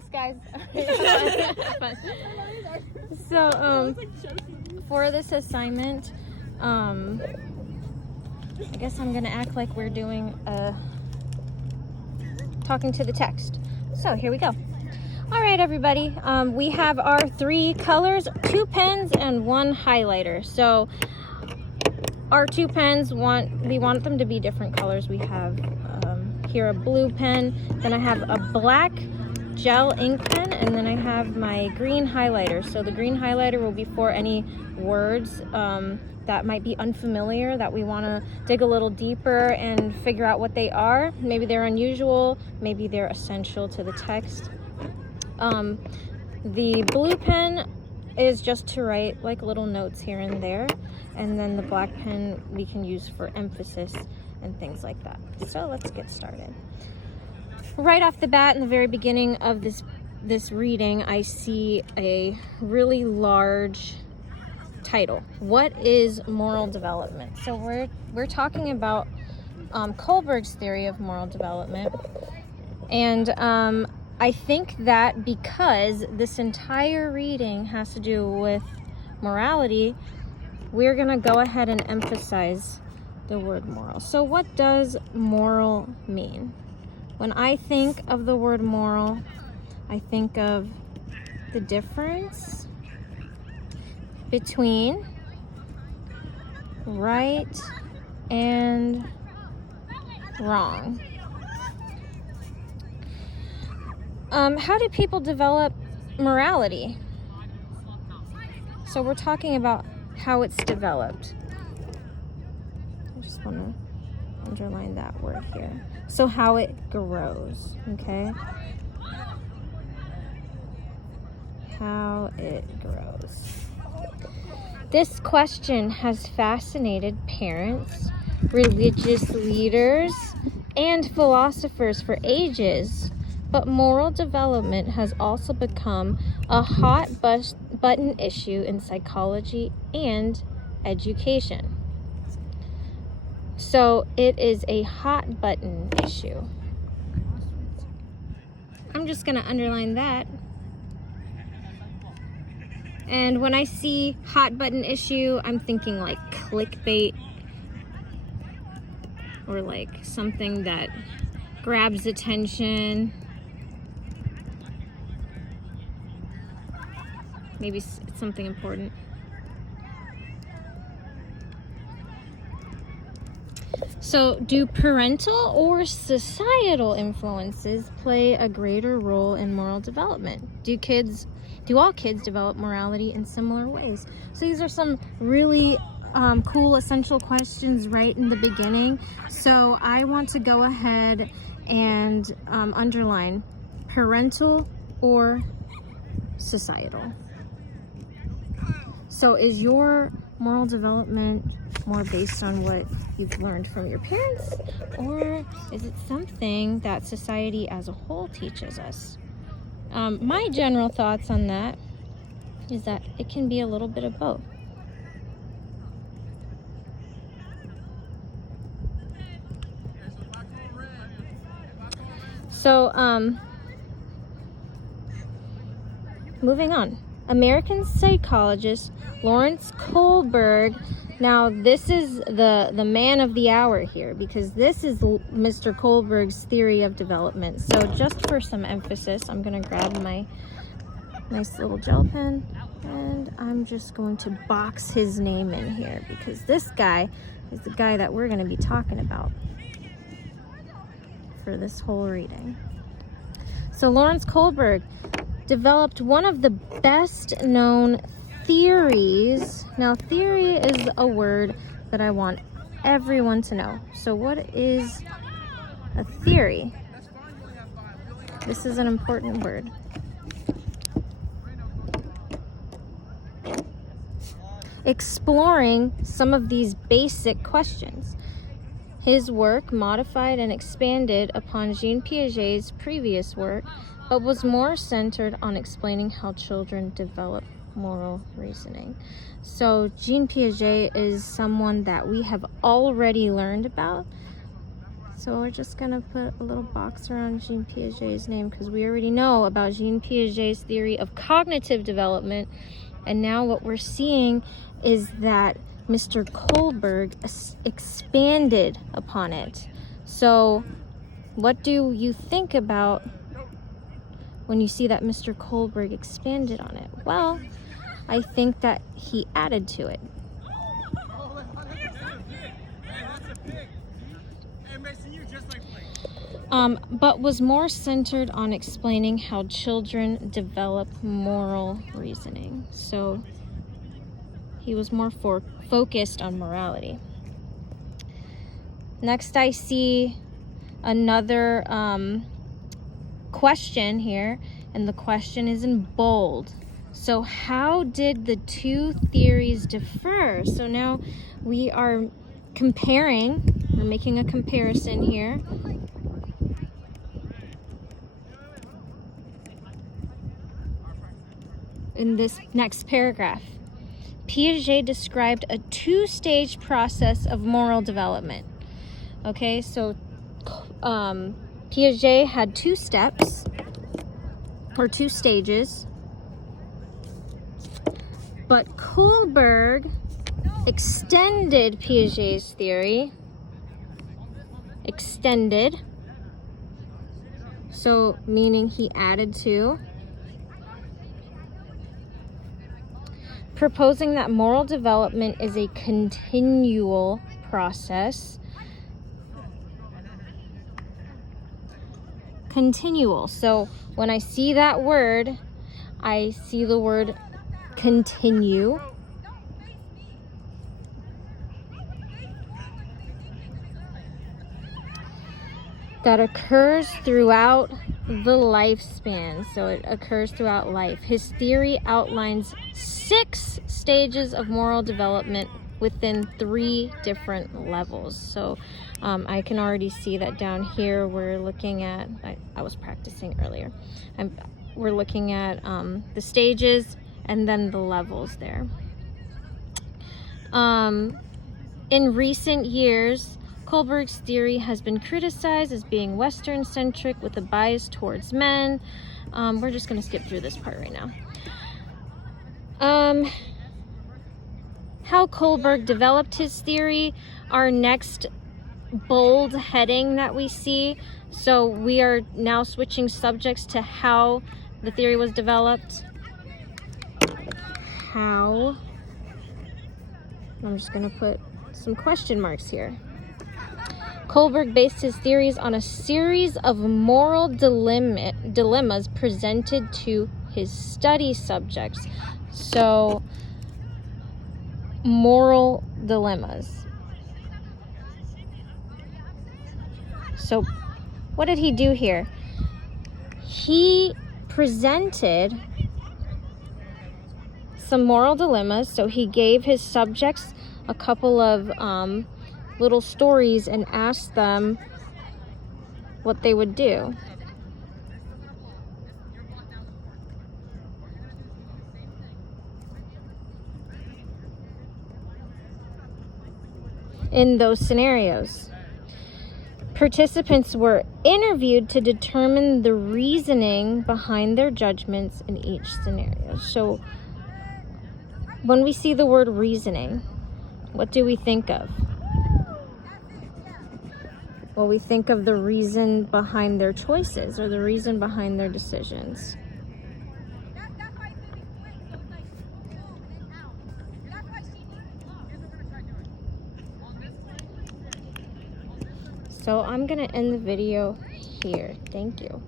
Thanks, guys. So, for this assignment, I guess I'm gonna act like we're doing talking to the text. So here we go. All right, everybody. We have our 3 colors, 2 pens and 1 highlighter. So our 2 pens, we want them to be different colors. We have here a blue pen, then I have a black gel ink pen, and then I have my green highlighter. So the green highlighter will be for any words that might be unfamiliar, that we want to dig a little deeper and figure out what they are. Maybe they're unusual, maybe they're essential to the text. The blue pen is just to write like little notes here and there, and then the black pen we can use for emphasis and things like that. So let's get started. Right off the bat, in the very beginning of this reading, I see a really large title. What is moral development? So we're talking about Kholberg's theory of moral development, and I think that because this entire reading has to do with morality, we're gonna go ahead and emphasize the word moral. So what does moral mean? When I think of the word moral, I think of the difference between right and wrong. How do people develop morality? So we're talking about how it's developed. I just want to underline that word here. So how it grows, okay? How it grows. This question has fascinated parents, religious leaders, and philosophers for ages. But moral development has also become a hot button issue in psychology and education. So it is a hot button issue. I'm just going to underline that. And when I see hot button issue, I'm thinking like clickbait, or like something that grabs attention. Maybe it's something important. So, do parental or societal influences play a greater role in moral development? Do all kids develop morality in similar ways? So these are some really cool essential questions right in the beginning. So I want to go ahead and underline parental or societal. So is your moral development more based on what you've learned from your parents, or is it something that society as a whole teaches us? My general thoughts on that is that it can be a little bit of both. So, moving on. American psychologist Lawrence Kholberg. Now, this is the man of the hour here, because this is Mr. Kholberg's theory of development. So just for some emphasis, I'm going to grab my nice little gel pen, and I'm just going to box his name in here, because this guy is the guy that we're going to be talking about for this whole reading. So Lawrence Kholberg developed one of the best known theories. Now, theory is a word that I want everyone to know. So what is a theory? This is an important word. Exploring some of these basic questions. His work modified and expanded upon Jean Piaget's previous work, but was more centered on explaining how children develop moral reasoning. So Jean Piaget is someone that we have already learned about. So we're just gonna put a little box around Jean Piaget's name because we already know about Jean Piaget's theory of cognitive development. And now what we're seeing is that Mr. Kholberg expanded upon it. So what do you think about when you see that Mr. Kholberg expanded on it? Well, I think that he added to it. But was more centered on explaining how children develop moral reasoning. So he was more focused on morality. Next, I see another question here, and the question is in bold. So how did the two theories differ? So now we are comparing, we're making a comparison here. In this next paragraph, Piaget described a two-stage process of moral development. Okay, so Piaget had two steps, or two stages, but Kholberg extended Piaget's theory. Extended, so meaning he added to, proposing that moral development is a continual process. Continual. So when I see that word, I see the word continue. That occurs throughout the lifespan. So it occurs throughout life. His theory outlines 6 stages of moral development within 3 different levels. So I can already see that down here we're looking at, I was practicing earlier, we're looking at the stages and then the levels there. In recent years, Kholberg's theory has been criticized as being Western-centric with a bias towards men. We're just going to skip through this part right now. How Kholberg developed his theory, our next bold heading that we see. So we are now switching subjects to how the theory was developed. How. I'm just going to put some question marks here. Kholberg based his theories on a series of moral dilemmas presented to his study subjects. So, moral dilemmas. So, what did he do here? He presented some moral dilemmas. So he gave his subjects a couple of little stories and asked them what they would do. In those scenarios, participants were interviewed to determine the reasoning behind their judgments in each scenario. So when we see the word reasoning, what do we think of? Well, we think of the reason behind their choices or the reason behind their decisions. So I'm going to end the video here. Thank you.